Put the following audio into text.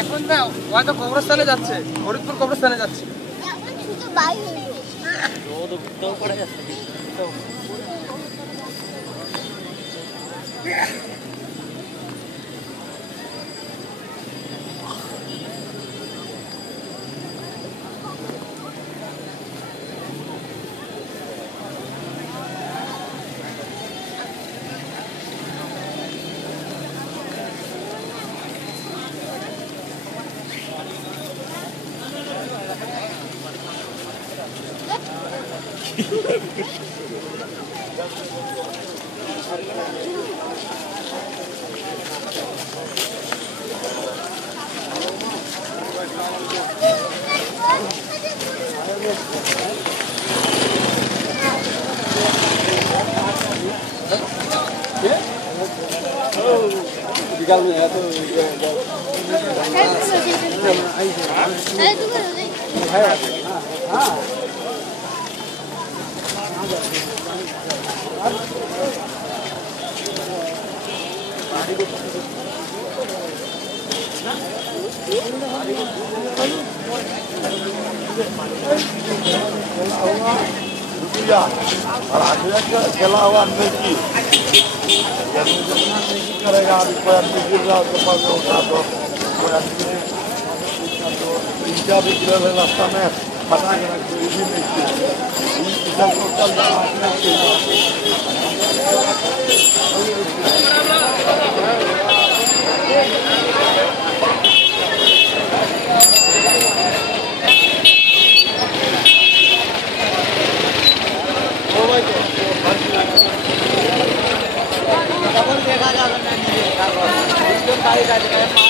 এখন না হয়তো কবরস্থানে যাচ্ছে, ফরিদপুর কবরস্থানে যাচ্ছে। শুধু বাইরে তো পড়ে যাচ্ছে তো बिकाल में है तो हाँ रुपया और आगे खेला हुआ मिर्ची करेगा कोई आदमी गिर रहा तो पास में उठा दो कोई आदमी इंचा भी गिर रहे रास्ता में पता नहीं कोई भी नहीं इधर को चल रहा देखा जाता है